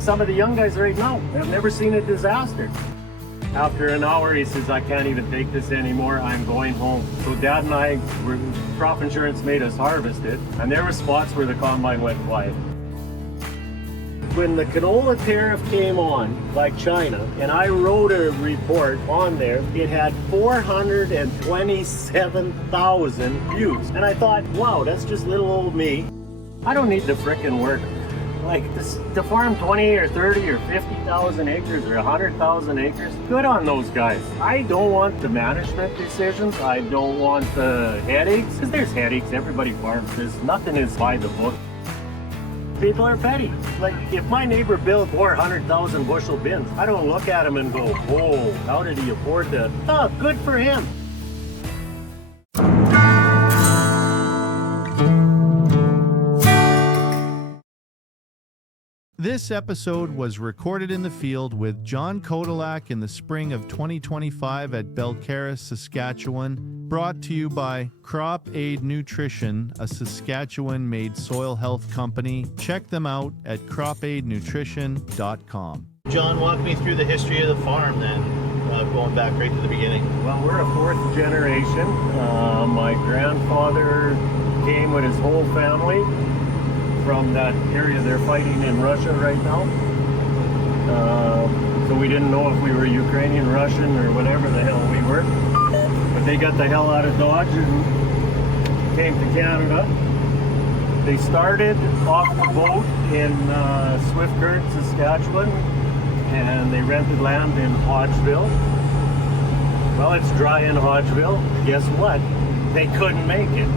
Some of the young guys right now have never seen a disaster. After an hour, he says, I can't even take this anymore. I'm going home. So Dad and I, crop insurance made us harvest it, and there were spots where the combine went quiet. When the canola tariff came on, like China, and I wrote a report on there, it had 427,000 views. And I thought, wow, that's just little old me. I don't need to frickin' work. Like to farm 20 or 30 or 50,000 acres or 100,000 acres, good on those guys. I don't want the management decisions. I don't want the headaches, because there's headaches. Everybody farms. Nothing is by the book. People are petty. Like if my neighbor built 400,000 bushel bins, I don't look at him and go, oh, how did he afford that? Oh, good for him. This episode was recorded in the field with John Kotylak in the spring of 2025 at Balcarres, Saskatchewan, brought to you by CropAid Nutrition, a Saskatchewan-made soil health company. Check them out at cropaidnutrition.com. John, walk me through the history of the farm then, going back right to the beginning. Well, we're a fourth generation. My grandfather came with his whole family from that area they're fighting in Russia right now. So we didn't know if we were Ukrainian, Russian, or whatever the hell we were. But they got the hell out of Dodge and came to Canada. They started off the boat in Swift Current, Saskatchewan, and they rented land in Hodgeville. Well, it's dry in Hodgeville. Guess what? They couldn't make it.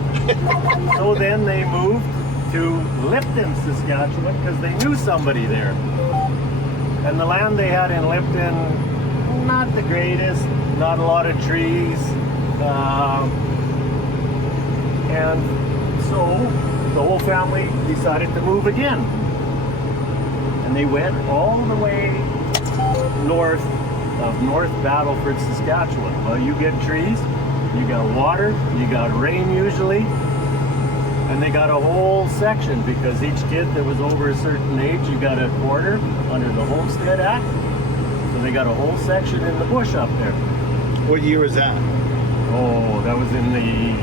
So then they moved to Lipton, Saskatchewan, because they knew somebody there. And the land they had in Lipton, not the greatest, not a lot of trees. And so the whole family decided to move again. And they went all the way north of North Battleford, Saskatchewan. Well, you get trees, you got water, you got rain usually. And they got a whole section because each kid that was over a certain age, you got a quarter under the Homestead Act. So they got a whole section in the bush up there. What year was that? Oh, that was in the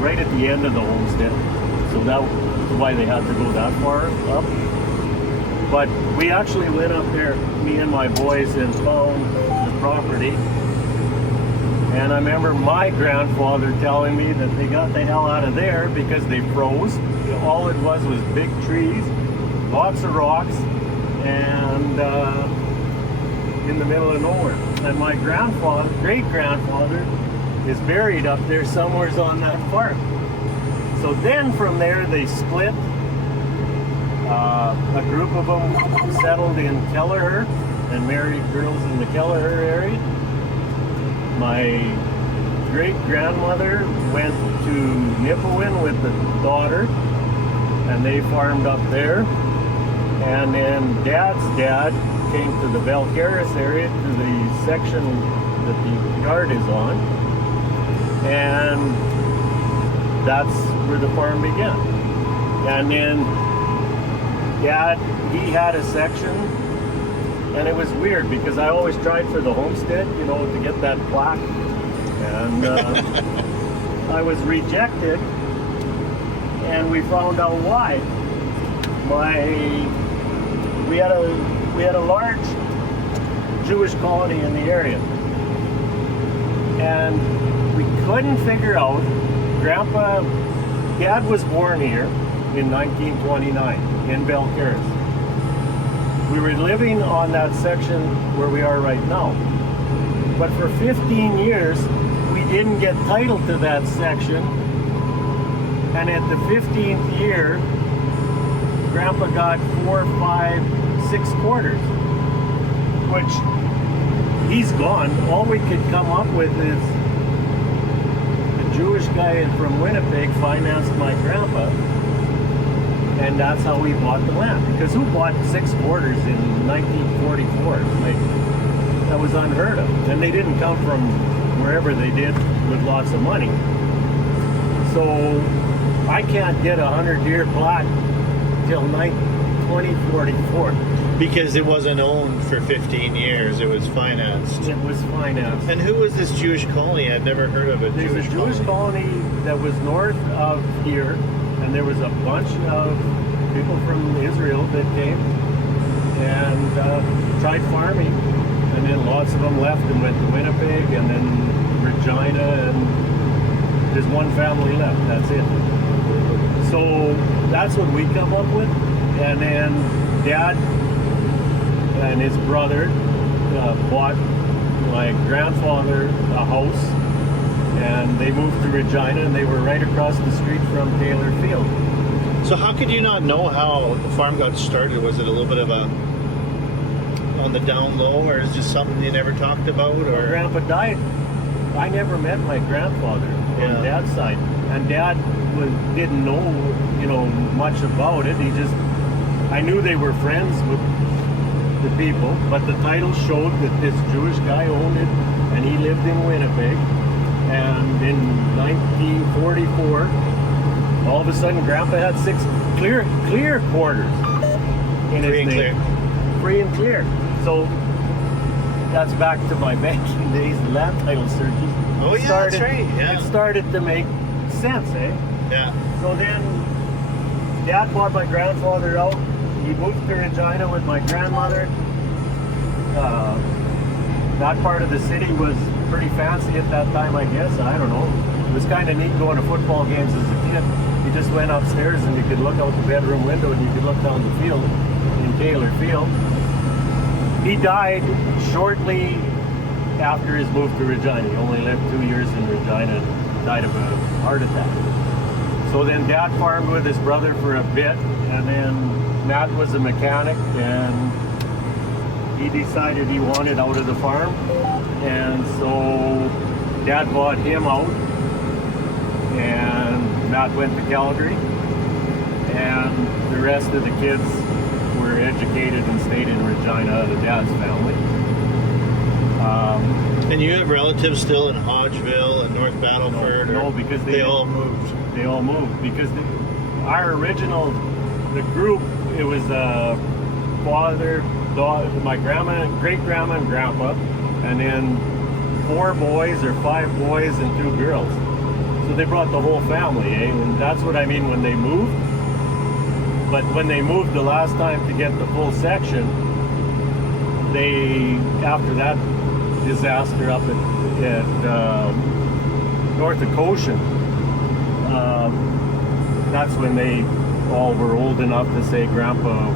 right at the end of the Homestead. So that was why they had to go that far up. But we actually went up there, me and my boys, and found the property. And I remember my grandfather telling me that they got the hell out of there because they froze. All it was big trees, lots of rocks, and in the middle of nowhere. And my grandfather, great-grandfather, is buried up there somewhere on that farm. So then from there they split. A group of them settled in Kelleher and married girls in the Kelleher area. My great-grandmother went to Nipawin with the daughter, and they farmed up there. And then Dad's dad came to the Balcarres area, to the section that the yard is on, and that's where the farm began. And then Dad, he had a section. And it was weird because I always tried for the homestead, you know, to get that plaque. And I was rejected. And we found out why. We had a large Jewish colony in the area. And we couldn't figure out, Dad was born here in 1929 in Balcarres. We were living on that section where we are right now. But for 15 years, we didn't get title to that section. And at the 15th year, Grandpa got 4, 5, 6 quarters, which he's gone. All we could come up with is a Jewish guy from Winnipeg financed my grandpa. And that's how we bought the land. Because who bought 6 quarters in 1944? Like, that was unheard of. And they didn't come from wherever they did with lots of money. So I can't get a 100-year plot until 2044. Because it wasn't owned for 15 years. It was financed. It was financed. And who was this Jewish colony? I've never heard of it. There's a Jewish colony that was north of here, and there was a bunch of people from Israel that came and tried farming, and then lots of them left and went to Winnipeg and then Regina, and there's one family left. That's it. So that's what we come up with, and then Dad and his brother bought my grandfather a house, and they moved to Regina, and they were right across the street from Taylor Field. So how could you not know how the farm got started? Was it a little bit of a on the down low, or is it just something you never talked about? Or Grandpa died. I never met my grandfather on Dad's side, and Dad didn't know, much about it. I knew they were friends with the people, but the title showed that this Jewish guy owned it, and he lived in Winnipeg. And in 1944, all of a sudden, Grandpa had 6 clear quarters in his name. Free and clear. So that's back to my banking days, the land title searches. Oh yeah, that's right. Yeah. It started to make sense, eh? Yeah. So then, Dad bought my grandfather out. He moved to Regina with my grandmother. That part of the city was pretty fancy at that time, I guess. I don't know. It was kind of neat going to football games as a kid. You just went upstairs and you could look out the bedroom window and you could look down the field in Taylor Field. He died shortly after his move to Regina. He only lived 2 years in Regina and died of a heart attack. So then Dad farmed with his brother for a bit, and then Matt was a mechanic, and he decided he wanted out of the farm, and so Dad bought him out, and Matt went to Calgary, and the rest of the kids were educated and stayed in Regina, the Dad's family. And you have relatives still in Hodgeville and North Battleford? No, because they all moved. They all moved because our original, the group, it was father, daughter, my grandma, great grandma, and grandpa, and then 4 boys or 5 boys and 2 girls. So they brought the whole family, eh? And that's what I mean when they moved. But when they moved the last time to get the full section, they, after that disaster up at north of Goshen, that's when they all were old enough to say Grandpa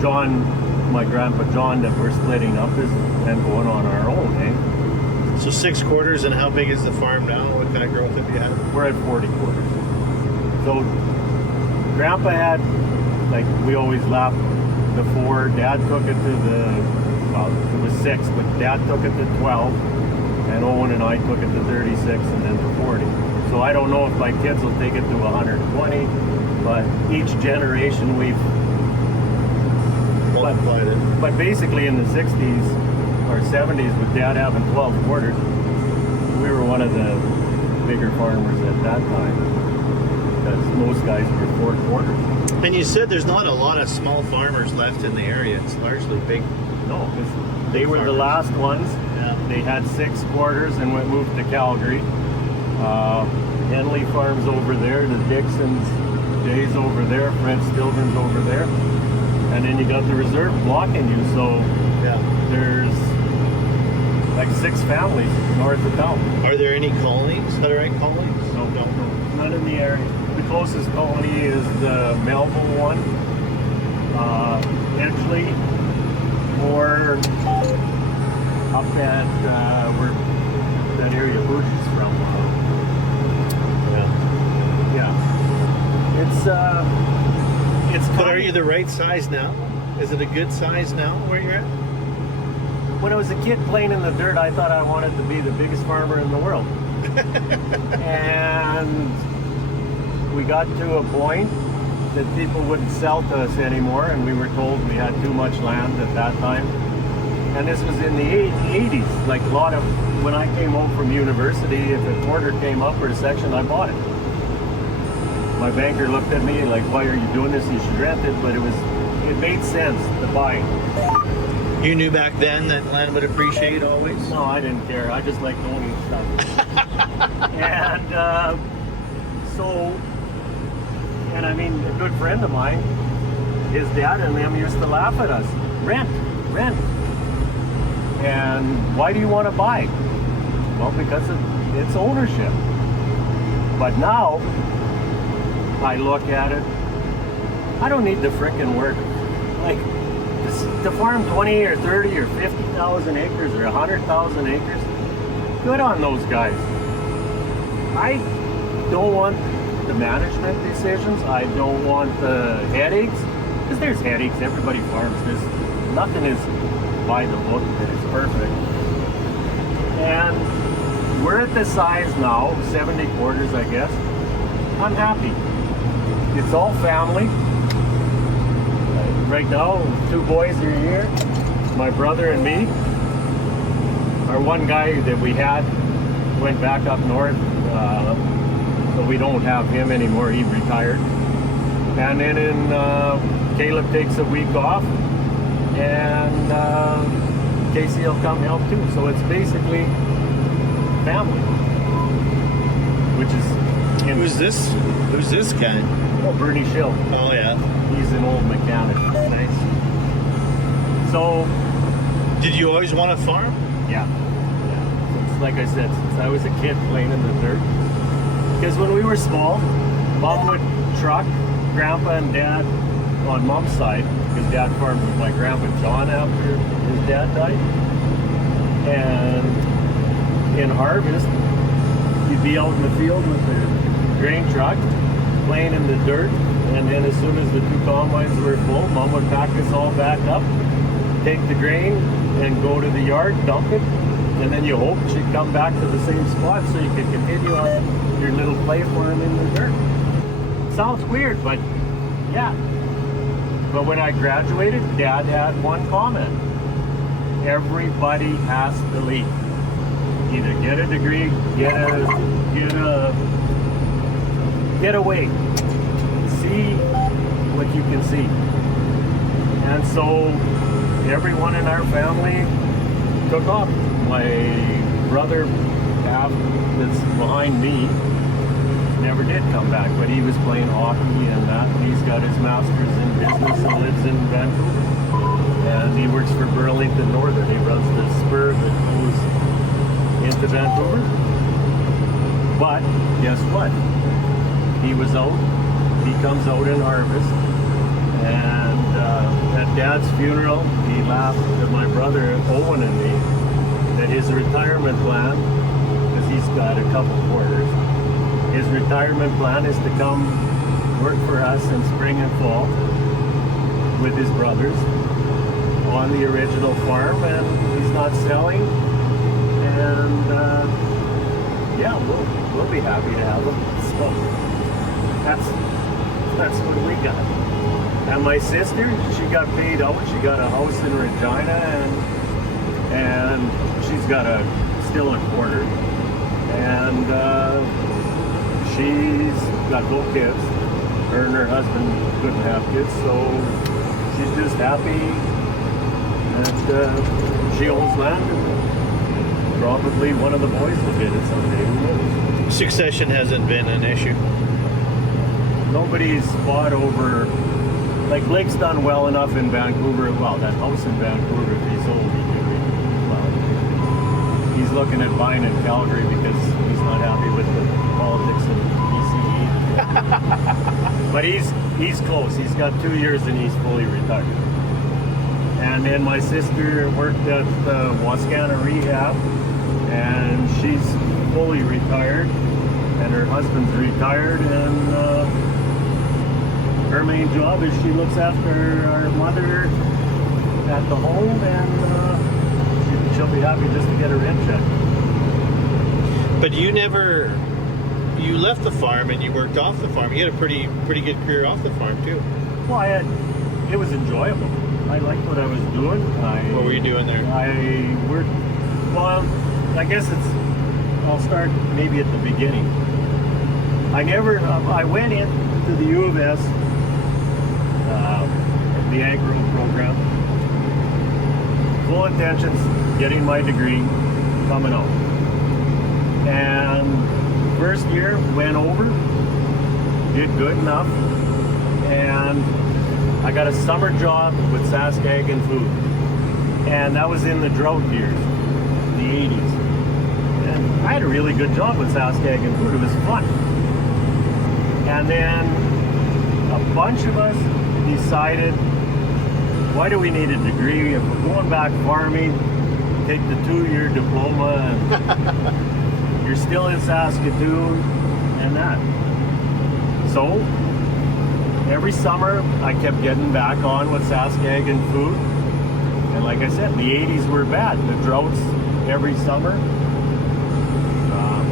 John, my Grandpa John, that we're splitting up and going on our own, eh? So 6 quarters, and how big is the farm now? What kind of growth have you had? We're at 40 quarters. So Grandpa had, like we always laugh, the 4. Dad took it to it was 6, but Dad took it to 12, and Owen and I took it to 36, and then to 40. So I don't know if my kids will take it to 120, but each generation we've multiplied it. But basically in the 60s or 70s, with Dad having 12 quarters, we were one of the bigger farmers at that time, because most guys were 4 quarters. And you said there's not a lot of small farmers left in the area. It's largely big. No, because they were the last ones. Yeah. They had 6 quarters and moved to Calgary. Henley Farms over there, the Dixons, Jay's over there, Fred Stilden's over there. And then you got the reserve blocking you, so yeah, there's like 6 families north of town. Are there any colonies, Hutterite colonies? No, none in the area. The closest colony is the Melville one, Edgeley, or up at where that area Bush is from. It's. But are you the right size now? Is it a good size now where you're at? When I was a kid playing in the dirt, I thought I wanted to be the biggest farmer in the world. And we got to a point that people wouldn't sell to us anymore, and we were told we had too much land at that time. And this was in the 80s. Like a lot of, when I came home from university, if a quarter came up or a section, I bought it. my banker looked at me like, why are you doing this? You should rent it. But it made sense to buy. You knew back then that land would appreciate always? No, I didn't care. I just liked owning stuff. And and I mean, a good friend of mine, his dad and them used to laugh at us. Rent. And why do you want to buy? Well, because it's ownership. But now, I look at it, I don't need the frickin' work. Like, to farm 20 or 30 or 50,000 acres or 100,000 acres, good on those guys. I don't want the management decisions. I don't want the headaches, because there's headaches. Everybody farms this. Nothing is by the book that is perfect. And we're at the size now, 70 quarters, I guess. I'm happy. It's all family. Right now, 2 boys are here. My brother and me. Our one guy that we had went back up north, so we don't have him anymore. He retired. And then Caleb takes a week off, and Casey will come help too. So it's basically family, which is Who's this guy? Oh, Bernie Schill. Oh yeah. He's an old mechanic. Nice. So, Did you always want to farm? yeah. Since, like I said, since I was a kid playing in the dirt. Because when we were small, Mom would truck Grandpa and Dad on Mom's side, because Dad farmed with my Grandpa John after his dad died. And in harvest, you'd be out in the field with the grain truck, playing in the dirt, and then as soon as the 2 combines were full, Mom would pack us all back up, take the grain, and go to the yard, dump it, and then you hope she'd come back to the same spot so you could continue on your little play farm in the dirt. Sounds weird, but yeah. But when I graduated, Dad had one comment. Everybody has to leave. Either get a degree, get away. See what you can see. And so everyone in our family took off. My brother, half that's behind me, never did come back, but he was playing hockey and that. And he's got his master's in business and lives in Vancouver. And he works for Burlington Northern. He runs the spur that goes into Vancouver. But guess what? He was out. He comes out in harvest. And at Dad's funeral, he laughed at my brother Owen and me that his retirement plan, because he's got a couple quarters, his retirement plan is to come work for us in spring and fall with his brothers on the original farm, and he's not selling. And yeah, we'll be happy to have him. So that's what we got. And my sister, she got paid out. She got a house in Regina, and she's got still a quarter. And she's got both kids. Her and her husband couldn't have kids, so she's just happy that she owns land. And probably one of the boys will get it someday. Who knows? Succession hasn't been an issue. Nobody's fought over. Like, Blake's done well enough in Vancouver. Well, that house in Vancouver, if he's old, he could be. Well, he's looking at buying in Calgary because he's not happy with the politics in BC. But he's close. He's got 2 years and he's fully retired. And then my sister worked at Wascana Rehab, and she's fully retired, and her husband's retired, and her main job is she looks after our mother at the home, and she'll be happy just to get her rent check. But you left the farm and you worked off the farm. You had a pretty good career off the farm too. Well, it was enjoyable. I liked what I was doing. What were you doing there? I worked, well, I guess I'll start maybe at the beginning. I went in to the U of S, the agro program. Full intentions, getting my degree, coming out. And first year went over, did good enough, and I got a summer job with Sask Ag and Food. And that was in the drought years, the 80s. And I had a really good job with Sask Ag and Food. It was fun. And then a bunch of us decided, why do we need a degree? If we're going back farming, take the 2-year diploma, and you're still in Saskatoon and that. So every summer I kept getting back on with Sask Ag and Food. And like I said, the 80s were bad. The droughts every summer.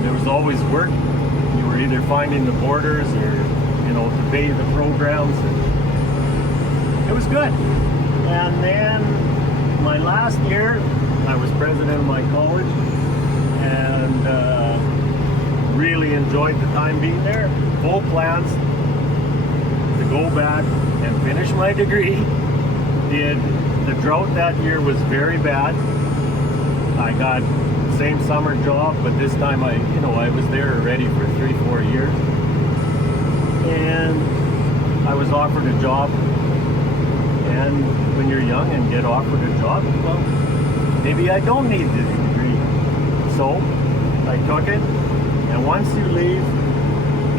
There was always work. You were either finding the borders or, to pay the programs. And it was good. And then my last year, I was president of my college and really enjoyed the time being there. Full plans to go back and finish my degree. The drought that year was very bad. I got the same summer job, but this time I was there already for 3-4 years. And I was offered a job. And when you're young and get offered a job, well, maybe I don't need the degree. So I took it. And once you leave,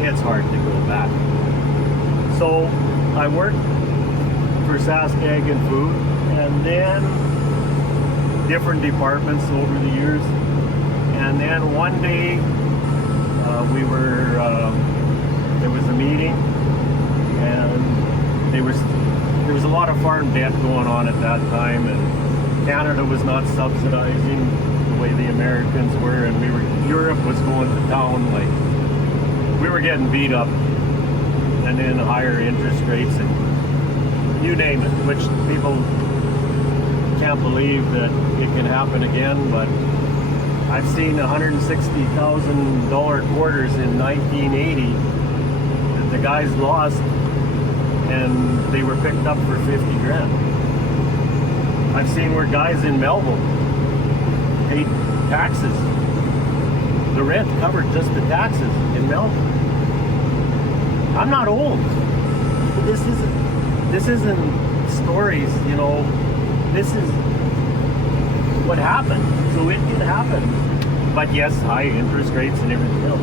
it's hard to go back. So I worked for Sask Ag and Food, and then different departments over the years. And then one day there was a meeting, and there was a lot of farm debt going on at that time, and Canada was not subsidizing the way the Americans were, and Europe was going to town. Like, we were getting beat up, and then higher interest rates and you name it, which people can't believe that it can happen again. But I've seen $160,000 quarters in 1980 that the guys lost, and they were picked up for 50 grand. I've seen where guys in Melville paid taxes. The rent covered just the taxes in Melville. I'm not old. This isn't stories, This is what happened. So it did happen. But yes, high interest rates and everything else.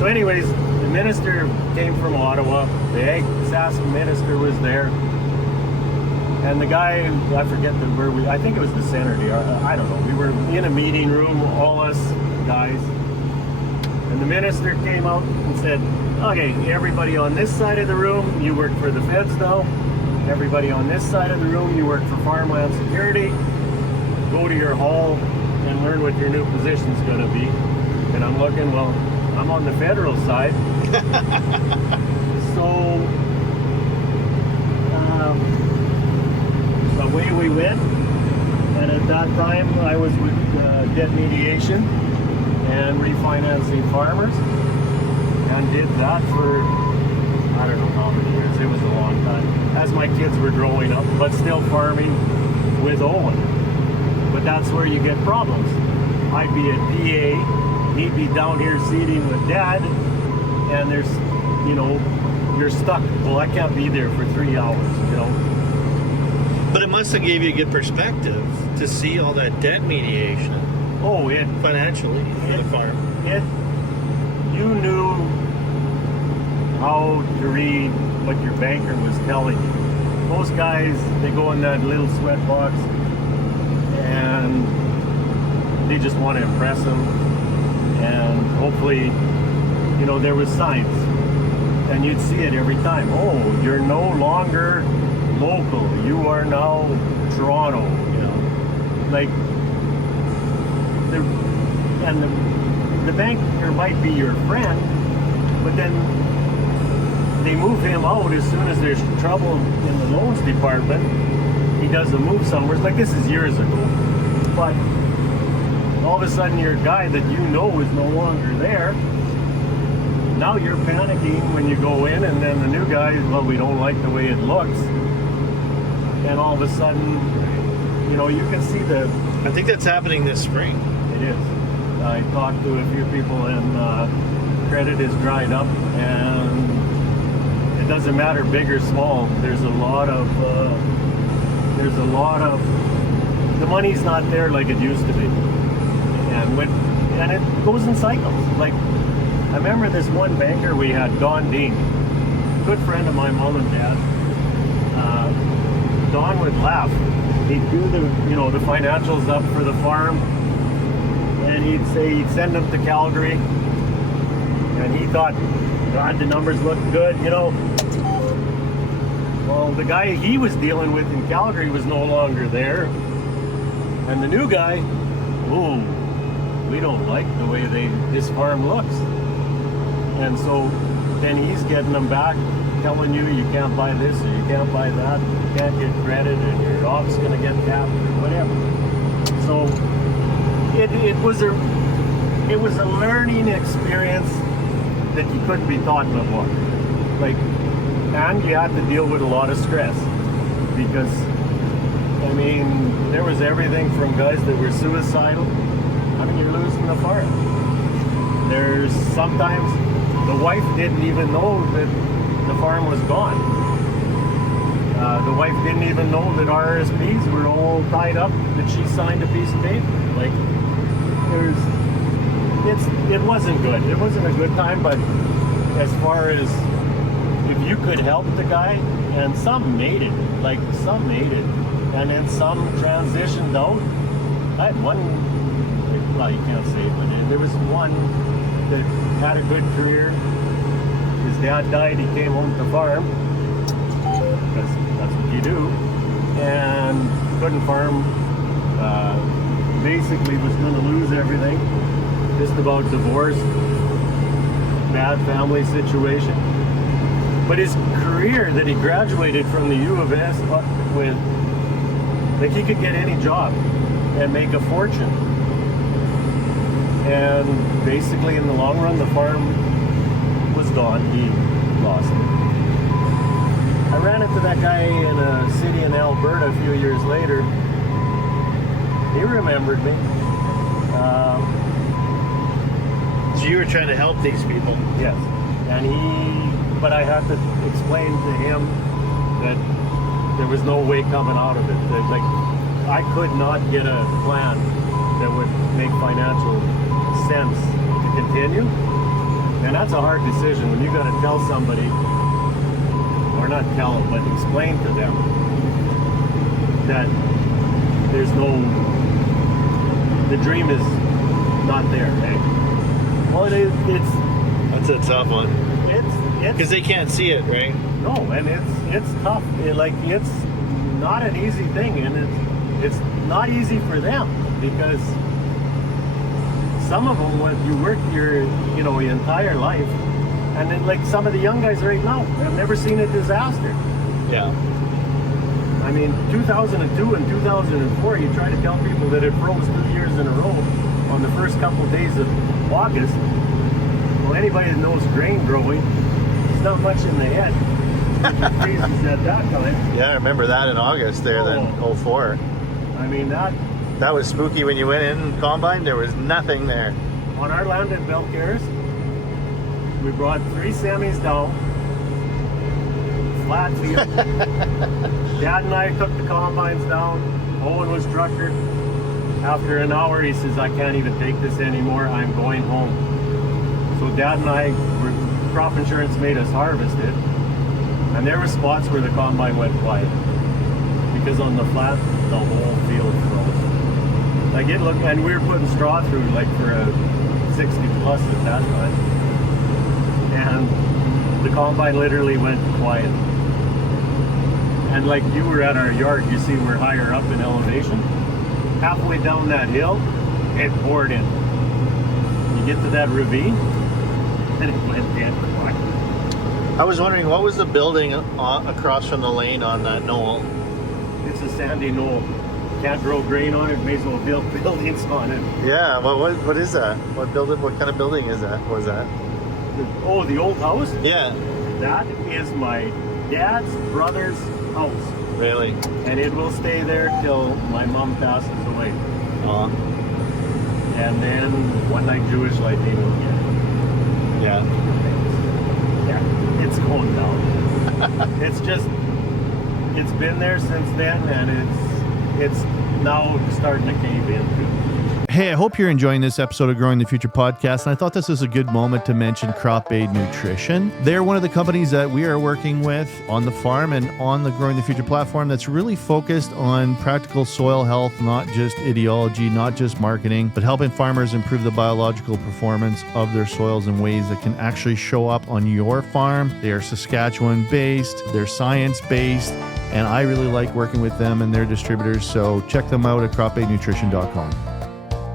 So anyways, the minister came from Ottawa. The Sask minister was there. And the guy, I forget I think it was the senator. I don't know. We were in a meeting room, all us guys. And the minister came out and said, okay, everybody on this side of the room, you work for the feds now. Everybody on this side of the room, you work for farmland security. Go to your hall and learn what your new position's going to be. And I'm looking, well, I'm on the federal side. So away we went. And at that time, I was with debt mediation and refinancing farmers, and did that for I don't know how many years. It was a long time. As my kids were growing up, but still farming with Owen. But that's where you get problems. I'd be at PA, he'd be down here seeding with Dad, and there's, you're stuck. Well, I can't be there for 3 hours, But it must have gave you a good perspective to see all that debt mediation. Oh, financially for the farm. You knew how to read what your banker was telling you. Most guys, they go in that little sweat box and they just want to impress them. And hopefully, there was signs. And you'd see it every time. Oh, you're no longer local. You are now Toronto. The banker might be your friend, but then they move him out as soon as there's trouble in the loans department. He does a move somewhere. Like, this is years ago. But all of a sudden your guy that is no longer there, now you're panicking when you go in, and then the new guy, well, we don't like the way it looks. And all of a sudden, you know, you can see the... I think that's happening this spring. It is. I talked to a few people, and credit is dried up, and it doesn't matter big or small. There's a lot of the money's not there like it used to be, and it goes in cycles. Like, I remember this one banker we had, Don Dean, good friend of my mom and dad. Don would laugh. He'd do the financials up for the farm, and he'd say he'd send them to Calgary, and he thought, God, the numbers look good, you know. Well, the guy he was dealing with in Calgary was no longer there, and the new guy, ooh, we don't like the way this farm looks. And so then he's getting them back, telling you can't buy this or you can't buy that, you can't get credit, and your off's going to get capped or whatever. So it was a learning experience that you couldn't be taught before. Like, and you had to deal with a lot of stress, because I mean, there was everything from guys that were suicidal. I mean, you're losing the farm. There's sometimes the wife didn't even know that the farm was gone. The wife didn't even know that RSPs were all tied up, that she signed a piece of paper. Like, it wasn't good. It wasn't a good time, but as far as if you could help the guy, and some made it, and then some transitioned out. I had one, well, you can't say it, but there was one that had a good career. His dad died, he came home to farm, because that's what you do, and couldn't farm, basically was going to lose everything, just about divorced, bad family situation. But his career that he graduated from the U of S with, like, he could get any job and make a fortune. And basically, in the long run, the farm was gone. He lost it. I ran into that guy in a city in Alberta a few years later. He remembered me. So you were trying to help these people? Yes. But I had to explain to him that there was no way coming out of it. That, like, I could not get a plan that would make financial sense to continue. And that's a hard decision when you got to tell somebody, or not tell them, but explain to them that the dream is not there, right? Well, it's That's a tough one. It's Because they can't see it, right? no, and it's tough. It's not an easy thing, and it's not easy for them, because some of them, when you work your entire life, and then, like, some of the young guys right now have never seen a disaster. Yeah. I mean, 2002 and 2004, you try to tell people that it froze 2 years in a row on the first couple of days of August. Well, anybody that knows grain growing, it's not much in the head. It freezes at that time. Yeah, I remember that in August there, then 04. I mean, that That was spooky when you went in combine. There was nothing there. on our land at Balcarres, we brought 3 semis down, flat field. Dad and I took the combines down. Owen was trucker. After an hour, he says, I can't even take this anymore. I'm going home. So Dad and I, crop insurance made us harvest it. And there were spots where the combine went quiet. Because on the flat, the whole field froze. Like, it looked, and we were putting straw through, like, for a 60 plus at that time. And the combine literally went quiet. And like, you were at our yard, you see we're higher up in elevation. Halfway down that hill, it poured in. You get to that ravine, and it went dead quiet. I was wondering, what was the building across from the lane on that knoll? It's a sandy knoll. Can't grow grain on it, may as well build buildings on it. Yeah, what is that? What kind of building is that? Was that? The old house? Yeah. That is my dad's brother's house. Really? And it will stay there till my mom passes away. And then one night Jewish lightning will get it. Yeah. Yeah, it's going down. It's been there since then, and it's now starting to cave in too. Hey, I hope you're enjoying this episode of Growing the Future podcast, and I thought this was a good moment to mention CropAid Nutrition. They're one of the companies that we are working with on the farm and on the Growing the Future platform that's really focused on practical soil health, not just ideology, not just marketing, but helping farmers improve the biological performance of their soils in ways that can actually show up on your farm. They are Saskatchewan-based, they're science-based, and I really like working with them and their distributors, so check them out at cropaidnutrition.com.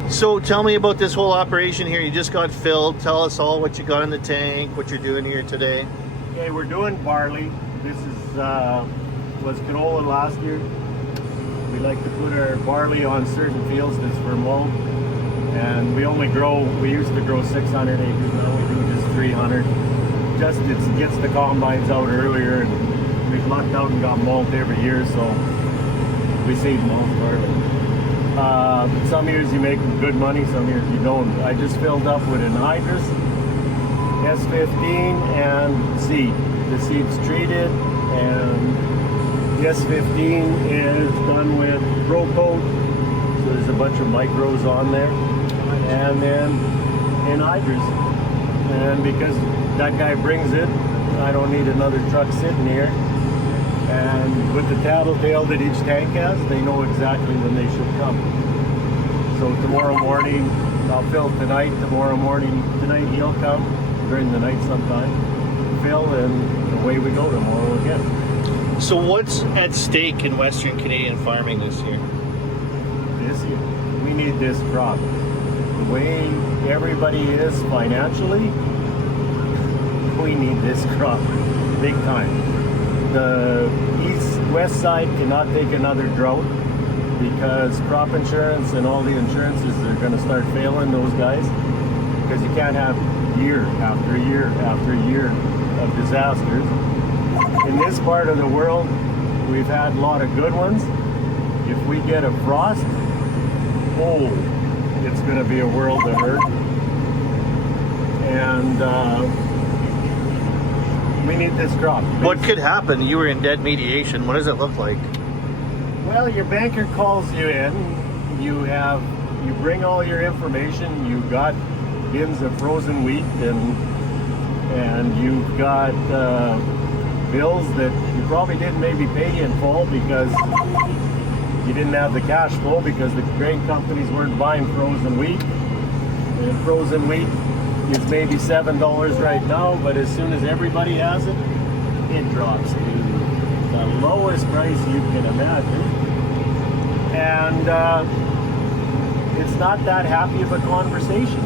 So tell me about this whole operation here. You just got filled. Tell us all what you got in the tank, what you're doing here today. Okay, we're doing barley. This was canola last year. We like to put our barley on certain fields that's remote. And we used to grow 600 acres, now we do just 300. Just it gets the combines out earlier, and we've lucked out and got malt every year, so we save malt barley. Some years you make good money, some years you don't. I just filled up with Anhydrous, S15, and seed. The seed's treated, and the S15 is done with ProCoat, so there's a bunch of micros on there, and then Anhydrous. And because that guy brings it, I don't need another truck sitting here. And with the tattletale that each tank has, they know exactly when they should come. So tomorrow morning, I'll fill tonight, tonight he'll come, during the night sometime, fill, and away we go tomorrow again. So what's at stake in Western Canadian farming this year? This year, we need this crop. The way everybody is financially, we need this crop, big time. The west side cannot take another drought because crop insurance and all the insurances are going to start failing those guys, because you can't have year after year after year of disasters. In this part of the world, we've had a lot of good ones. If we get a frost, it's going to be a world of hurt. And we need this crop. What could happen? You were in debt mediation. What does it look like? Well, your banker calls you in. You bring all your information. You've got bins of frozen wheat, and you've got bills that you probably didn't maybe pay in full because you didn't have the cash flow because the grain companies weren't buying frozen wheat. And frozen wheat is maybe $7 right now, but as soon as everybody has it, it drops to the lowest price you can imagine. And it's not that happy of a conversation.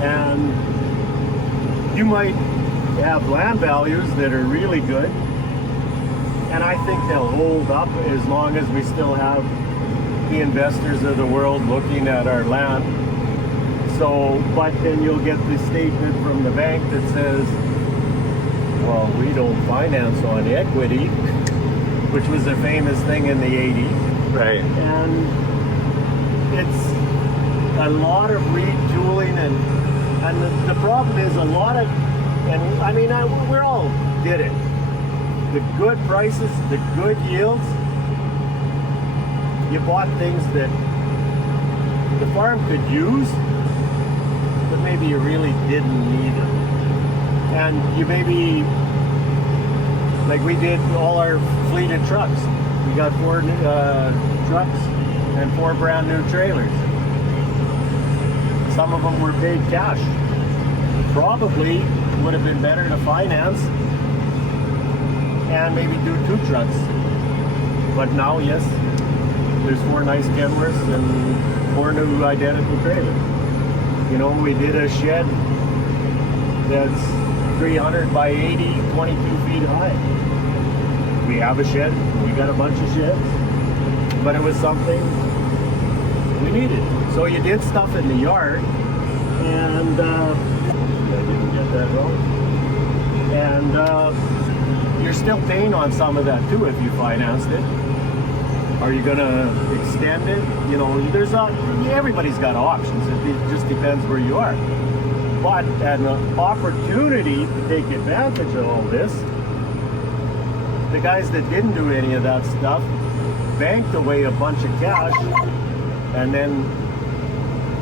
And you might have land values that are really good, and I think they'll hold up as long as we still have the investors of the world looking at our land. So, but then you'll get the statement from the bank that says, well, we don't finance on equity, which was a famous thing in the 80s. Right. And it's a lot of retooling, and the problem is a lot of, and I mean, we all did it. The good prices, the good yields, you bought things that the farm could use, but maybe you really didn't need them. And you maybe, like we did all our fleet of trucks. We got 4 trucks and 4 brand new trailers. Some of them were paid cash. Probably would have been better to finance and maybe do 2 trucks. But now, yes, there's 4 nice Kenworths and 4 new identical trailers. You know, we did a shed that's 300 by 80, 22 feet high. We have a shed, we got a bunch of sheds, but it was something we needed. So you did stuff in the yard, and I didn't get get that wrong. And you're still paying on some of that too if you financed it. Are you gonna extend it? You know, everybody's got options. It just depends where you are. But an opportunity to take advantage of all this, the guys that didn't do any of that stuff banked away a bunch of cash, and then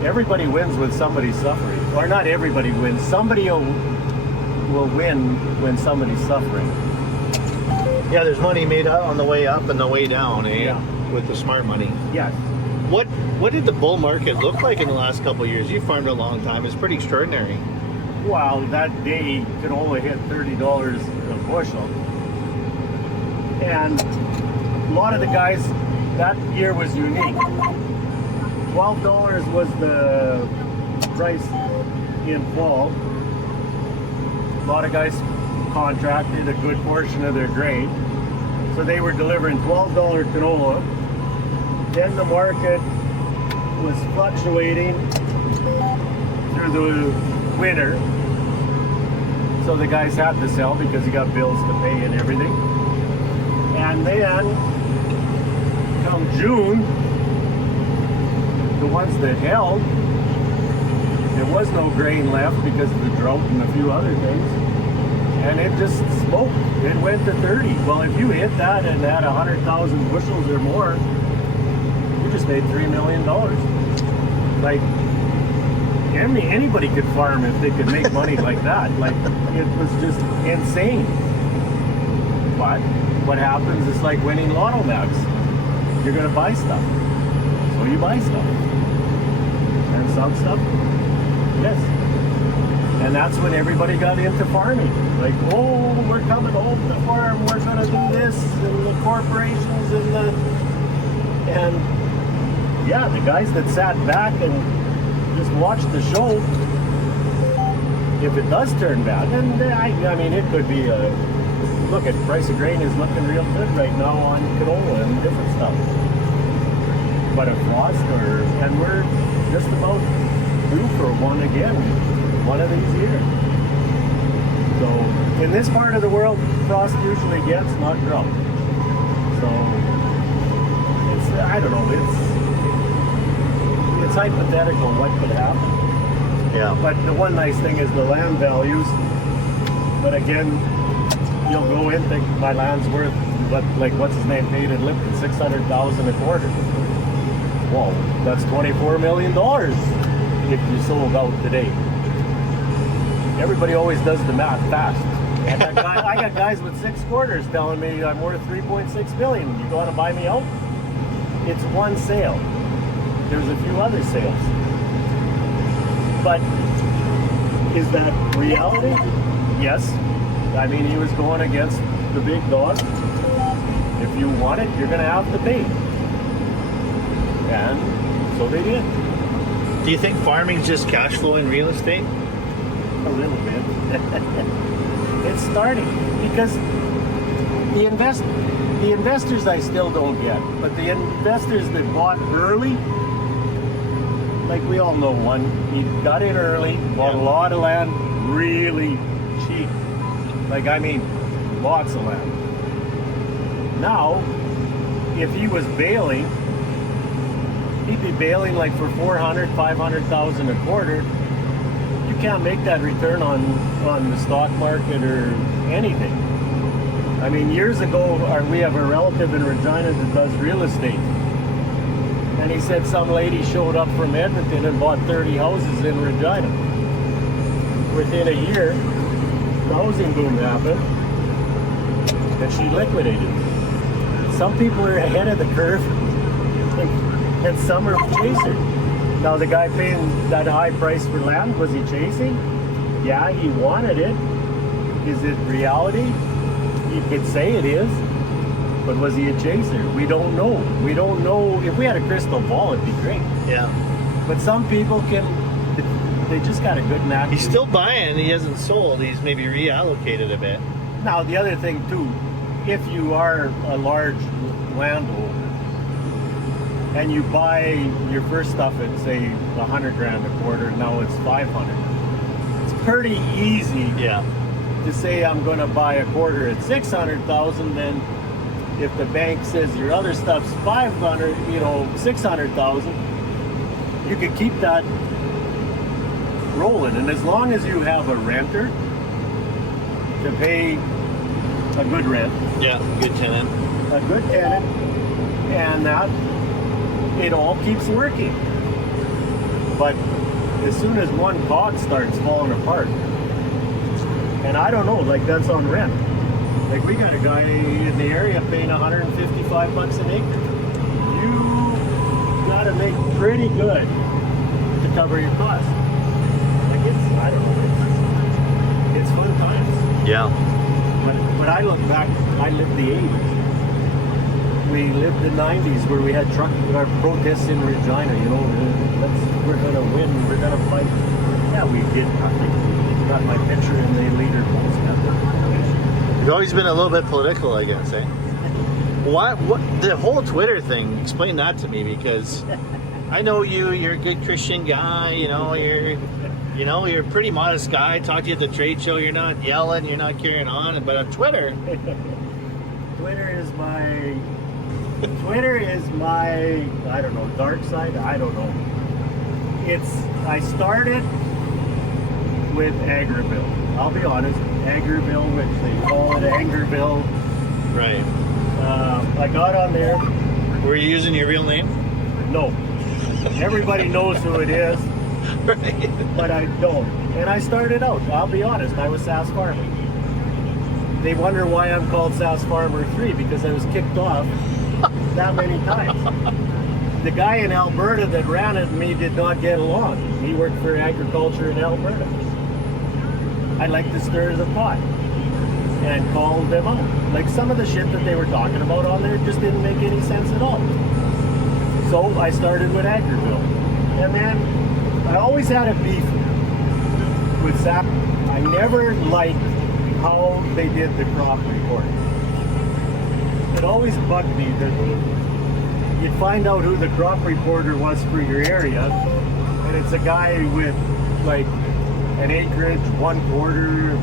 everybody wins with somebody suffering. Or not everybody wins. Somebody will win when somebody's suffering. Yeah, there's money made on the way up and the way down, eh? Yeah. With the smart money. Yes. What did the bull market look like in the last couple of years? You farmed a long time. It's pretty extraordinary. Well, that day canola hit $30 a bushel. And a lot of the guys, that year was unique. $12 was the price in fall. A lot of guys contracted a good portion of their grain. So they were delivering $12 canola. Then the market was fluctuating through the winter. So the guys had to sell because you got bills to pay and everything. And then come June, the ones that held, there was no grain left because of the drought and a few other things. And it just smoked. It went to 30. Well, if you hit that and had 100,000 bushels or more, you just made $3 million. Like, anybody could farm if they could make money like that. Like, it was just insane. But what happens is like winning lotto max. You're going to buy stuff. So you buy stuff. And some stuff, yes. And that's when everybody got into farming. Like, oh, we're coming home to farm, we're gonna do this, and the corporations and yeah, the guys that sat back and just watched the show, if it does turn bad, then I mean, it could be look at price of grain is looking real good right now on canola and different stuff. But if lost, and we're just about due for one again. One of these years. So in this part of the world, frost usually gets, not drought. So it's, I don't know, it's hypothetical what could happen. Yeah. But the one nice thing is the land values. But again, you'll go in, think my land's worth, what's his name paid in Lipton, $600,000 a quarter. Whoa, that's $24 million if you sold out today. Everybody always does the math fast. I got guys with 6 quarters telling me I'm worth $3.6 million. You want to buy me out? It's one sale. There's a few other sales. But is that reality? Yes. I mean, he was going against the big dog. If you want it, you're going to have to pay. And so they did. Do you think farming's just cash flow in real estate? A little bit. It's starting because the investors I still don't get, but the investors that bought early, like we all know one, he got in early, bought a lot of land really cheap. Like, I mean, lots of land. Now, if he was bailing, he'd be bailing like for 400, 500,000 a quarter. You can't make that return on the stock market or anything. I mean, years ago, we have a relative in Regina that does real estate. And he said some lady showed up from Edmonton and bought 30 houses in Regina. Within a year, the housing boom happened, and she liquidated. Some people are ahead of the curve, and some are chasing. Now, the guy paying that high price for land, was he chasing? Yeah, he wanted it. Is it reality? You could say it is, but was he a chaser? We don't know. We don't know. If we had a crystal ball, it'd be great. Yeah. But some people they just got a good knack. He's still buying. He hasn't sold. He's maybe reallocated a bit. Now, the other thing, too, if you are a large landholder, and you buy your first stuff at say $100,000 a quarter, now it's $500,000. It's pretty easy Yeah. to say I'm going to buy a quarter at 600,000. Then if the bank says your other stuff's 600,000, you can keep that rolling. And as long as you have a renter to pay a good rent, Yeah. Good tenant. a good tenant, and that it all keeps working. But as soon as one cog starts falling apart, and I don't know, like that's on rent. Like we got a guy in the area paying $155 an acre. You gotta make pretty good to cover your costs. Like I don't know, it's fun times. Yeah. But I look back, I lived the 80s. We lived the 90s where we had protests in Regina, we're gonna win, we're gonna fight. Yeah, we did nothing. Got my picture in the leader polls. You've always been a little bit political, I guess, eh? What the whole Twitter thing, explain that to me, because I know you're a good Christian guy, you're a pretty modest guy. Talk to you at the trade show, you're not yelling, you're not carrying on, but on Twitter. Twitter is my, I don't know, dark side, I don't know. I started with AgriVille. I'll be honest, AgriVille, which they call it AgriVille. Right. I got on there. Were you using your real name? No. Everybody knows who it is. Right. But I don't. And I started out, I'll be honest, I was Sask Farmer. They wonder why I'm called Sask Farmer 3, because I was kicked off that many times. The guy in Alberta that ran it and me did not get along. He worked for agriculture in Alberta. I like to stir the pot and call them out. Like some of the shit that they were talking about on there just didn't make any sense at all. So I started with AgriVille. And then I always had a beef with Sask. I never liked how they did the crop report. It always bugged me that you'd find out who the crop reporter was for your area, and it's a guy with like an acreage, 1/4,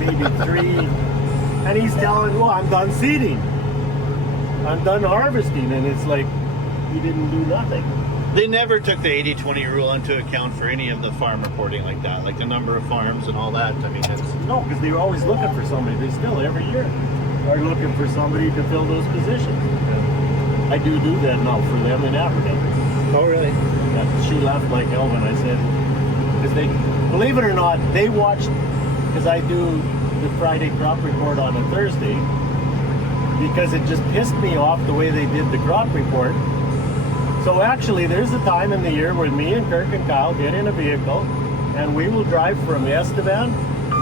maybe 3, and he's telling, well, I'm done seeding, I'm done harvesting, and it's like, you didn't do nothing. They never took the 80-20 rule into account for any of the farm reporting like that, like the number of farms and all that. I mean, No, because they were always looking for somebody. They still, every year, are looking for somebody to fill those positions. I do that now for them in Aberhart. Oh, really? She left like Elvin, I said. Because they, believe it or not, they watched, because I do the Friday crop report on a Thursday, because it just pissed me off the way they did the crop report. So actually, there's a time in the year where me and Kirk and Kyle get in a vehicle, and we will drive from Estevan,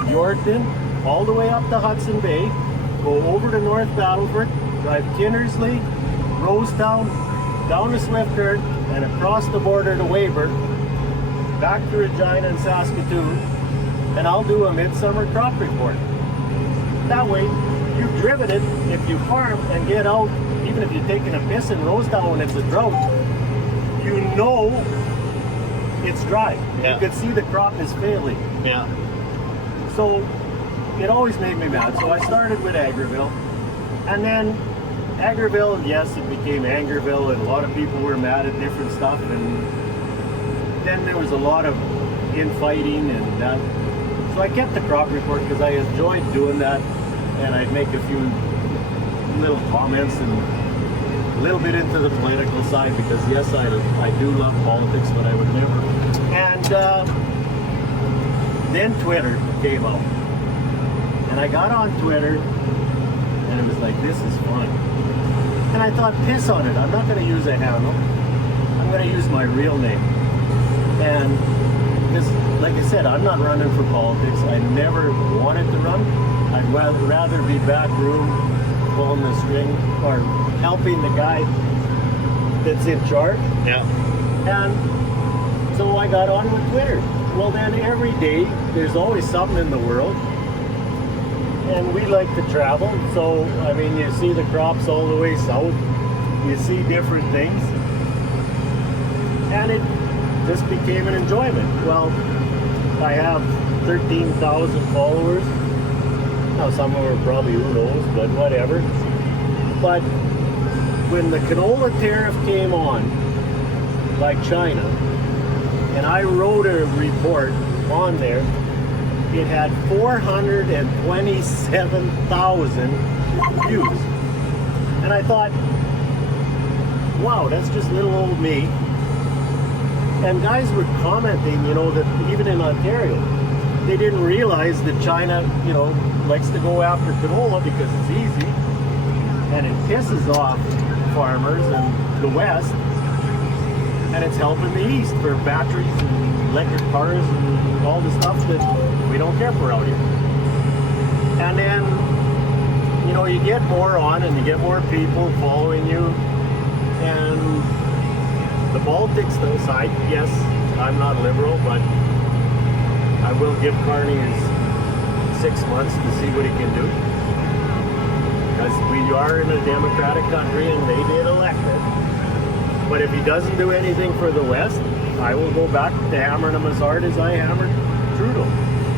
Yorkton, all the way up to Hudson Bay, go over to North Battleford, drive Kinnersley, Rosetown, down to Swift-Current, and across the border to Weyburn, back to Regina and Saskatoon, and I'll do a midsummer crop report. That way, you've driven it. If you farm and get out, even if you're taking a piss in Rosetown when it's a drought, you know it's dry. Yeah. You can see the crop is failing. Yeah. So it always made me mad. So I started with AgriVille, and then AgriVille, yes, it became AgriVille, and a lot of people were mad at different stuff, and then there was a lot of infighting and that. So I kept the crop report because I enjoyed doing that, and I'd make a few little comments and a little bit into the political side, because yes, I do love politics, but I would never. And then Twitter came out, and I got on Twitter, and it was like, this is fun. And I thought, piss on it, I'm not going to use a handle, I'm going to use my real name. And this, like I said, I'm not running for politics. I never wanted to run. I'd rather be back room pulling the string or helping the guy that's in charge. Yeah. And so I got on with Twitter. Well, then every day there's always something in the world, and we like to travel. So I mean, you see the crops all the way south, you see different things, and it just became an enjoyment. Well, I have 13,000 followers. Now some of them are probably, who knows, but whatever. But when the canola tariff came on, like China, and I wrote a report on there, it had 427,000 views. And I thought, wow, that's just little old me. And guys were commenting, you know, that even in Ontario, they didn't realize that China, you know, likes to go after canola because it's easy and it pisses off farmers in the West, and it's helping the East for batteries and electric cars and all the stuff that we don't care for out here. And then, you know, you get more on and you get more people following you, and the politics aside, yes, I'm not liberal, but I will give Carney his 6 months to see what he can do. Because we are in a democratic country and they did elect him. But if he doesn't do anything for the West, I will go back to hammering him as hard as I hammered Trudeau.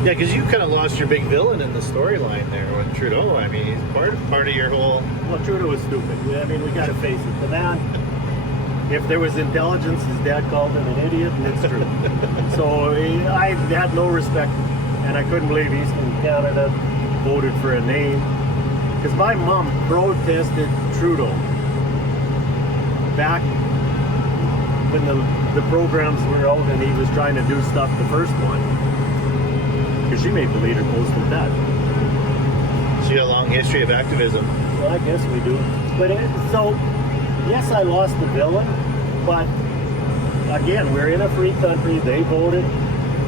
Yeah, because you kind of lost your big villain in the storyline there with Trudeau. I mean, he's part of your whole... Well, Trudeau was stupid. I mean, we got to face it. The man, if there was intelligence, his dad called him an idiot, and it's true. So I had no respect, and I couldn't believe Eastern Canada voted for a name. Because my mom protested Trudeau back when the programs were out and he was trying to do stuff the first one. Because she made the leader post with that. So you got a long history of activism. Well, I guess we do. But so, yes, I lost the villain, but again, we're in a free country. They voted,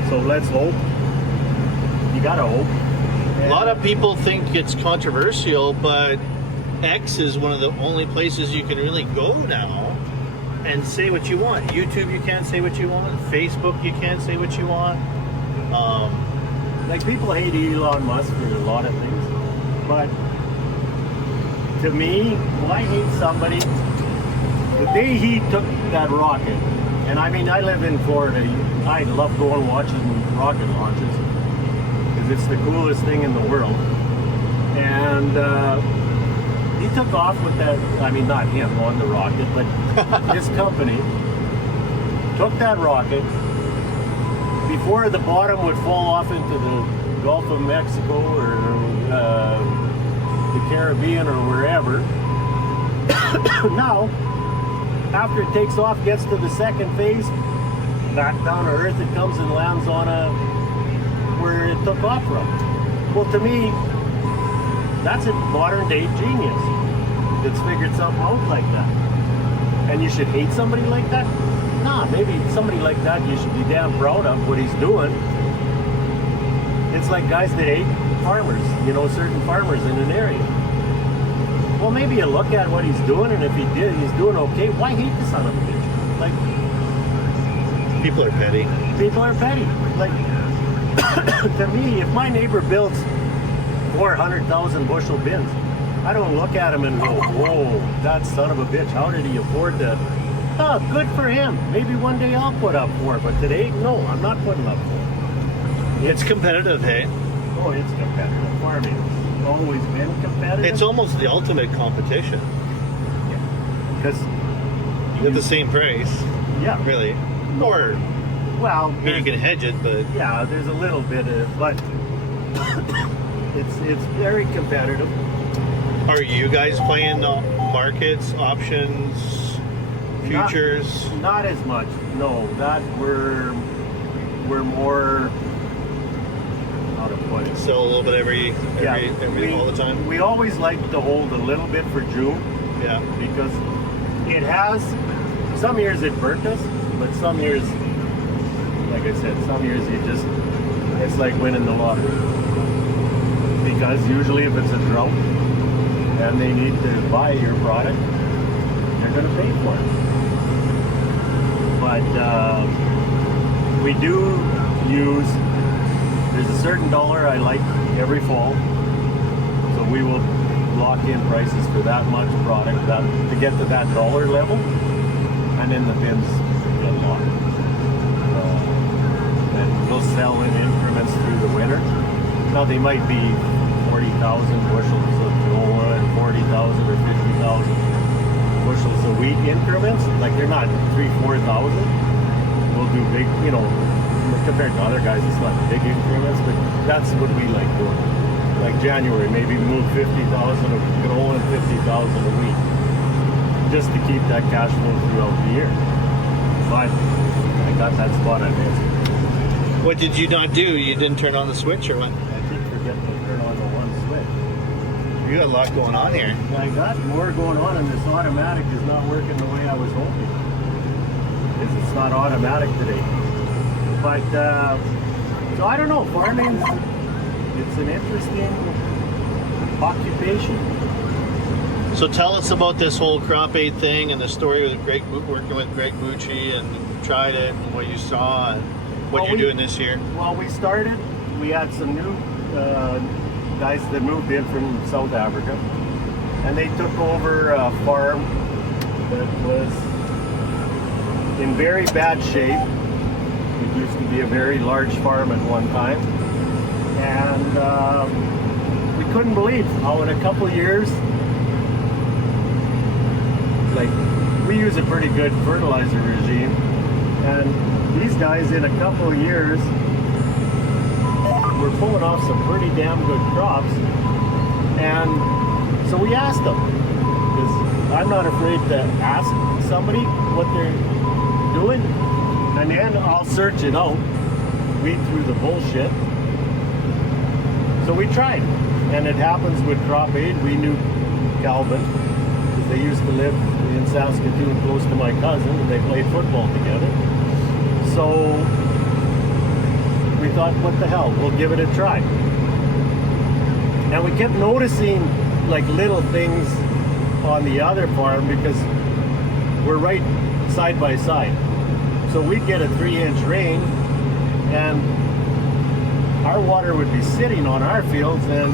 so let's hope. You gotta hope. A lot of people think it's controversial, but X is one of the only places you can really go now and say what you want. YouTube, you can't say what you want. Facebook, you can't say what you want. Like, people hate Elon Musk for a lot of things, but to me, why hate somebody? The day he took that rocket, and I mean, I live in Florida. I love going watching rocket launches because it's the coolest thing in the world. And he took off with that. I mean, not him on the rocket, but his company took that rocket. Before the bottom would fall off into the Gulf of Mexico or the Caribbean or wherever. Now, after it takes off, gets to the second phase, back down to Earth it comes and lands on where it took off from. Well, to me, that's a modern day genius that's figured something out like that. And you should hate somebody like that? Nah, maybe somebody like that you should be damn proud of what he's doing. It's like guys that hate farmers, you know, certain farmers in an area. Well, maybe you look at what he's doing, and if he's doing okay, why hate the son of a bitch? Like, people are petty. People are petty. Like, to me, if my neighbor builds 400,000 bushel bins, I don't look at him and go, whoa, that son of a bitch, how did he afford that? Oh, good for him. Maybe one day I'll put up for it, but today, no, I'm not putting up for it. It's competitive, hey? Oh, it's competitive. Farming has always been competitive. It's almost the ultimate competition. Yeah. Because at the same price. Yeah. Really. Or, well, I mean, you can hedge it, but... Yeah, there's a little bit of it, but it's very competitive. Are you guys playing markets, options, futures? Not as much. No, that we're more, how to put it? Sell a little bit every all the time? We always like to hold a little bit for June. Yeah. Because it has, some years it burnt us, but some years, like I said, some years it's like winning the lottery. Because usually if it's a drought and they need to buy your product, they're going to pay for it. But we do use, there's a certain dollar I like every fall, so we will lock in prices for that much product to get to that dollar level, and then the bins get locked. And we'll will sell in increments through the winter. Now they might be 40,000 bushels of canola and 40,000 or 50,000 bushels a week increments. Like they're not 3,000-4,000. We'll do big, you know, compared to other guys, it's not big increments, but that's what we like doing. Like January, maybe move 50,000 of canola and 50,000 a week, just to keep that cash flow throughout the year. But I got that spot I missed. What did you not do? You didn't turn on the switch or what? I keep forgetting to turn on the one switch. You got a lot going on here. I got more going on, and this automatic is not working the way I was hoping. Because it's not automatic today. But, so I don't know, farming, it's an interesting occupation. So tell us about this whole CropAid thing and the story with Greg, working with Greg Bucci, and tried it and what you saw and what you're doing this year. Well, we started, we had some new guys that moved in from South Africa, and they took over a farm that was in very bad shape. It used to be a very large farm at one time, and we couldn't believe how in a couple of years, like, we use a pretty good fertilizer regime, and these guys in a couple of years were pulling off some pretty damn good crops. And so we asked them, because I'm not afraid to ask somebody what they're doing, and then I'll search it out, weed through the bullshit. So we tried, and it happens with CropAid. We knew Calvin, because they used to live in Saskatoon close to my cousin, and they played football together. So we thought, what the hell, we'll give it a try. And we kept noticing like little things on the other farm, because we're right side by side. So we'd get a 3-inch rain, and our water would be sitting on our fields, and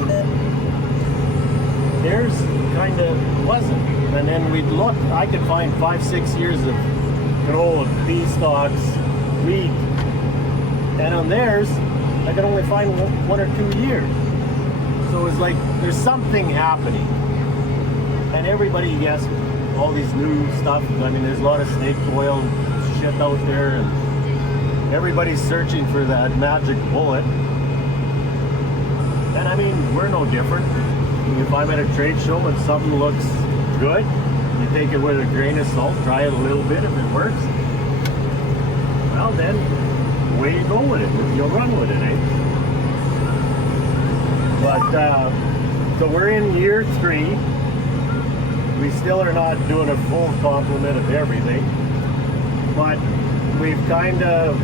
theirs kind of wasn't. And then we'd look, I could find 5-6 years of canola, pea stalks, wheat, and on theirs, I could only find 1 or 2 years. So it was like, there's something happening. And everybody, yes, all these new stuff, I mean, there's a lot of snake oil shit out there, and everybody's searching for that magic bullet. And I mean, we're no different. If I'm at a trade show and something looks good, you take it with a grain of salt, try it a little bit. If it works, well then, away you go with it. You'll run with it, eh? But, so we're in year 3. We still are not doing a full complement of everything, but we've kind of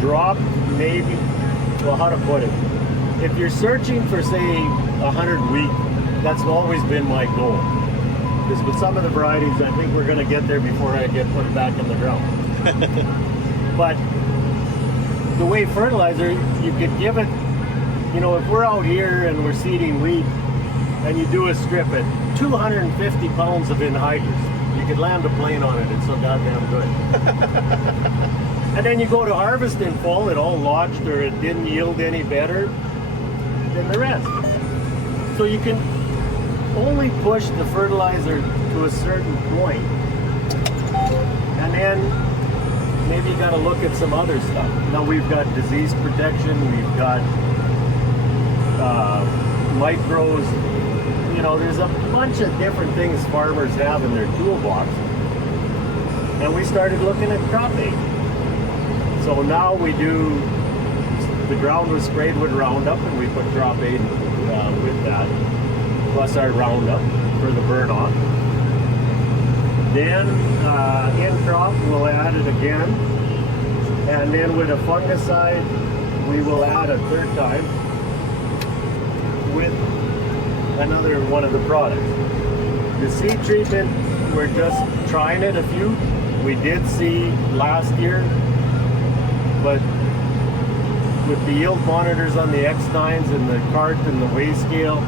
dropped maybe, well, how to put it? If you're searching for, say, 100 wheat, that's always been my goal. Because with some of the varieties, I think we're going to get there before I get put back in the ground. But the way fertilizer, you could give it, you know, if we're out here and we're seeding wheat, and you do a strip at 250 pounds of anhydrous, you could land a plane on it. It's so goddamn good. And then you go to harvest in fall, it all lodged or it didn't yield any better than the rest. So you can only push the fertilizer to a certain point, and then maybe you got to look at some other stuff. Now we've got disease protection, we've got micros. You know, there's a bunch of different things farmers have in their toolbox. And we started looking at CropAid. So now we do, the ground was sprayed with Roundup, and we put CropAid with that, plus our Roundup for the burn off. Then in crop we'll add it again, and then with a fungicide we will add a third time with another one of the products. The seed treatment, we're just trying it a few. We did see last year, but with the yield monitors on the X9s and the cart and the weigh scale,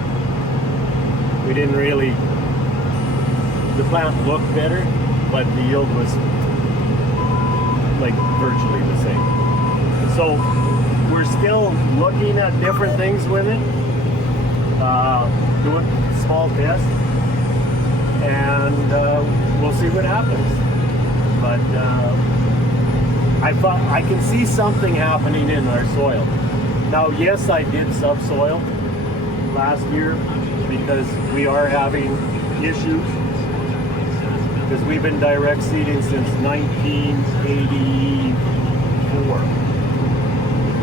we didn't really, the plant looked better, but the yield was like virtually the same. So we're still looking at different things with it, doing small tests, and we'll see what happens. But I can see something happening in our soil. Now, yes, I did subsoil last year because we are having issues. Because we've been direct seeding since 1984.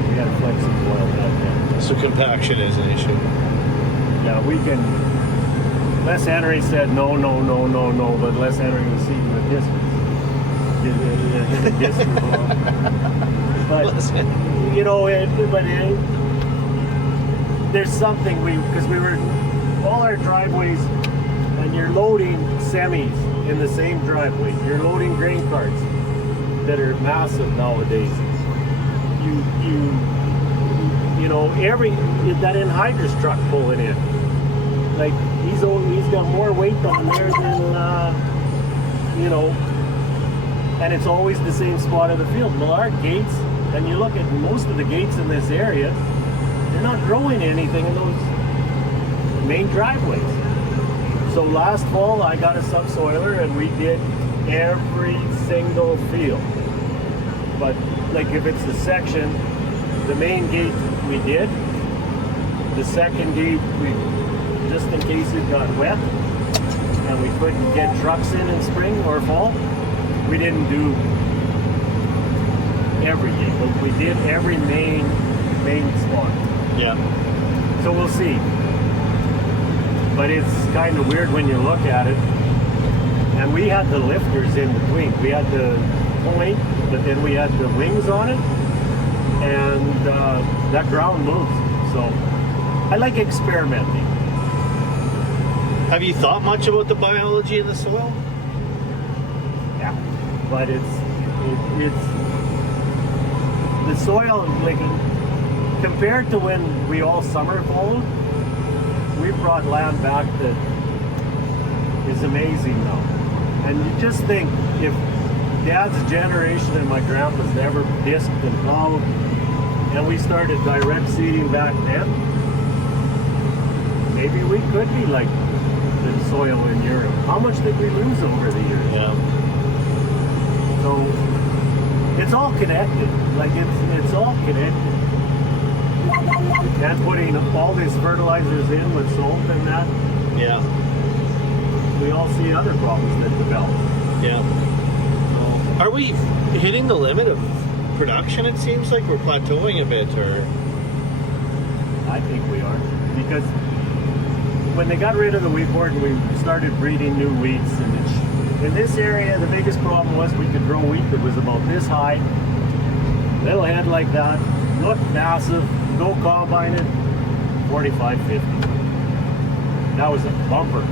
We had flexi soil back then. So compaction is an issue. Yeah, we can. Les Henry said no, but Les Henry was seeding the distance. But you know, there's something because we were all our driveways, and you're loading semis in the same driveway. You're loading grain carts that are massive nowadays. You know, that Anhydrous truck pulling in, like he's got more weight on there than you know, and it's always the same spot of the field. Well, our gates, and you look at most of the gates in this area, they're not growing anything in those main driveways. So last fall I got a subsoiler and we did every single field. But like if it's the section, the main gate we did. The second gate we, just in case it got wet and we couldn't get trucks in spring or fall, we didn't do every gate, but we did every main spot. Yeah. So we'll see. But it's kind of weird when you look at it. And we had the lifters in between. We had the point, but then we had the wings on it. And that ground moves. So I like experimenting. Have you thought much about the biology of the soil? Yeah. But it's the soil, like, compared to when we all summer followed, we brought land back that is amazing now. And you just think, if Dad's generation and my grandpa's never disked and plowed, and we started direct seeding back then, maybe we could be like the soil in Europe. How much did we lose over the years? Yeah. So it's all connected. Like it's all connected. And putting all these fertilizers in with salt and that, Yeah. we all see other problems that develop. Yeah. Are we hitting the limit of production? It seems like we're plateauing a bit, or I think we are. Because when they got rid of the wheat board and we started breeding new wheats, and in this area the biggest problem was we could grow wheat that was about this high, little head like that, looked massive, go combine it, 45, 50. That was a bumper.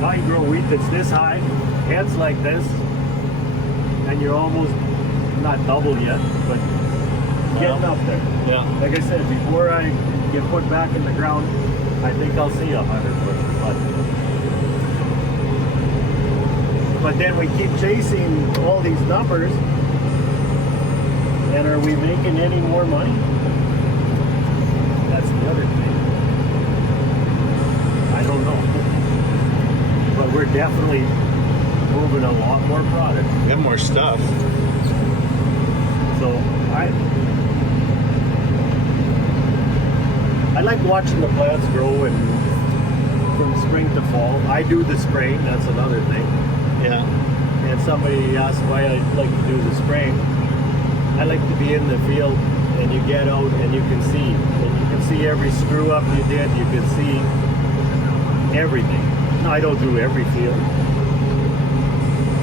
Now you grow wheat that's this high, heads like this, and you're almost not double yet, but getting up there. yeah. Like I said, before I get put back in the ground, I think I'll see 100 bushels. But then we keep chasing all these numbers, and are we making any more money? That's the other thing. I don't know. But we're definitely moving a lot more product. Got more stuff. So I like watching the plants grow and from spring to fall. I do the spraying, that's another thing. Yeah. And somebody asked why I like to do the spraying. I like to be in the field and you get out and you can see. And you can see every screw up you did, you can see everything. No, I don't do every field,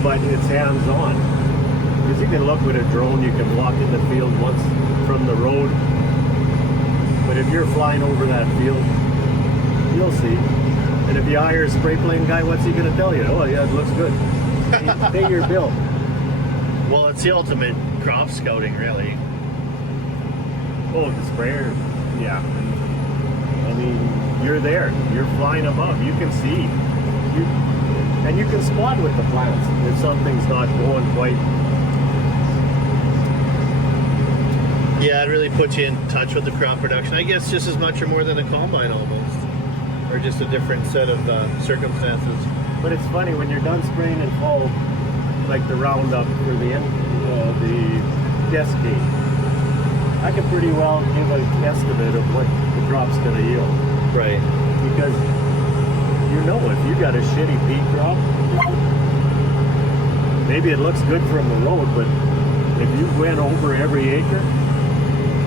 but it's hands-on. Because you can look with a drone, you can walk in the field once from the road. But if you're flying over that field, you'll see. And if you hire a spray plane guy, what's he going to tell you? Oh, yeah, it looks good. Pay your bill. Well, it's the ultimate crop scouting, really. Oh, the sprayer, yeah. I mean, you're there. You're flying above. You can see. And you can spot with the plants if something's not going quite Yeah, it really puts you in touch with the crop production. I guess just as much or more than a combine almost. Or just a different set of circumstances. But it's funny, when you're done spraying in fall, like the Roundup for the Cascade, I can pretty well give an estimate of what the crop's going to yield. Right. Because you know, if you got a shitty peat crop, maybe it looks good from the road, but if you went over every acre,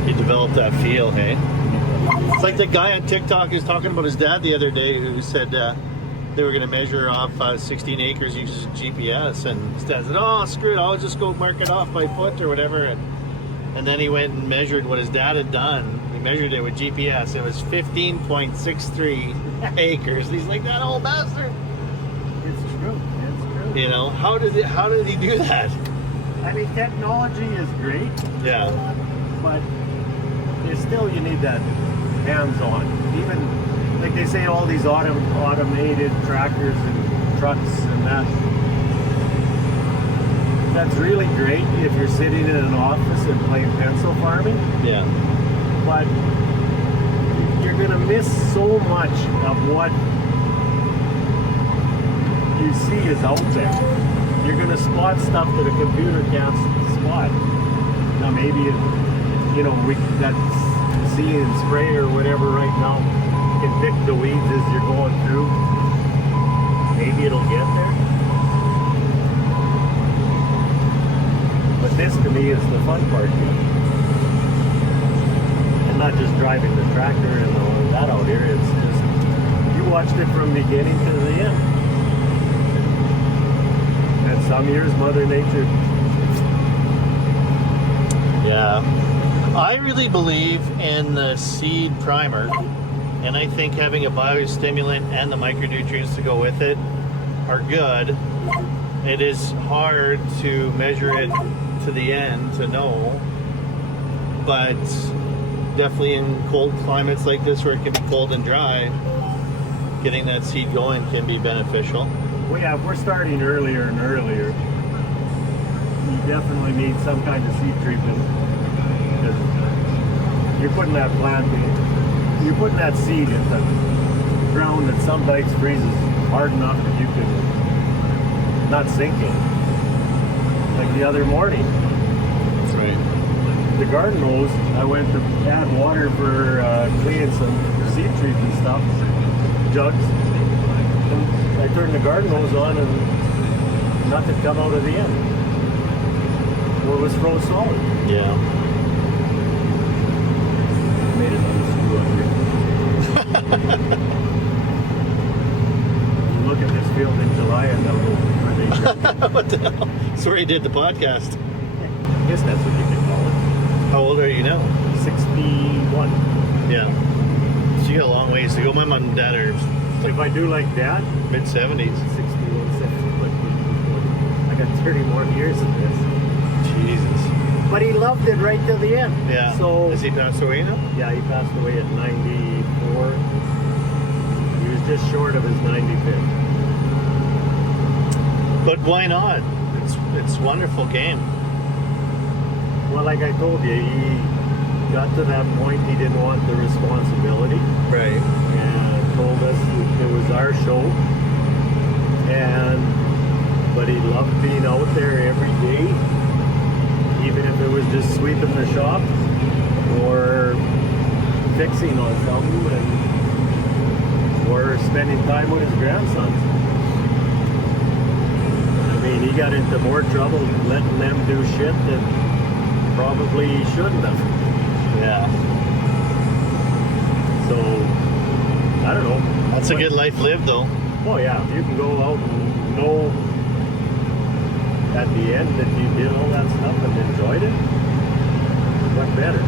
You develop that feel, hey? It's like the guy on TikTok is talking about his dad the other day who said they were going to measure off 16 acres using GPS, and his dad said, oh, screw it, I'll just go mark it off by foot or whatever. And then he went and measured what his dad had done. He measured it with GPS. It was 15.63 acres. He's like, that old bastard. it's true. It's true. You know, how did he do that? I mean, technology is great, Yeah. but there's still, you need that hands-on. Even, like they say, all these automated tractors and trucks and that. That's really great if you're sitting in an office and playing pencil farming, Yeah. but you're going to miss so much of what you see is out there. You're going to spot stuff that a computer can't spot. Now maybe, that See and Spray or whatever right now can pick the weeds as you're going through. Maybe it'll get there. But this to me is the fun part here. And not just driving the tractor and all that out here, it's just, you watched it from beginning to the end. And some years Mother Nature. Yeah. I really believe in the seed primer, and I think having a biostimulant and the micronutrients to go with it are good. It is hard to measure it to the end to know, but definitely in cold climates like this where it can be cold and dry, getting that seed going can be beneficial. Well, yeah, if we're starting earlier and earlier, you definitely need some kind of seed treatment. You're putting that you're putting that seed in the ground that some nights freezes hard enough that you can not sink in. Like the other morning. That's right. The garden hose, I went to add water for cleaning some seed treatment stuff, jugs. And I turned the garden hose on and nothing come out of the end. Or it was froze solid. Yeah. Made another screw up here. You look at this field in July and they'll go, are they dry? What the hell? That's where he did the podcast. I guess that's what you can call it. How old are you now? 61. Yeah. So you got a long ways to go. My mom and dad are If I do like that, mid-70s. 61, 70. I got 30 more years of this. Jesus. But he loved it right till the end. Yeah. So Has he passed away now? yeah, he passed away at 94. He was just short of his 95th. But why not? It's a wonderful game. Well, like I told you, he got to that point he didn't want the responsibility. Right. And told us it was our show. But he loved being out there every day. Even if it was just sweeping the shop or fixing on something or spending time with his grandsons. I mean, he got into more trouble letting them do shit that probably he shouldn't have. Yeah. So, I don't know. That's a good life lived, though. Oh yeah, if you can go out and know at the end that you did all that stuff and enjoyed it, what better?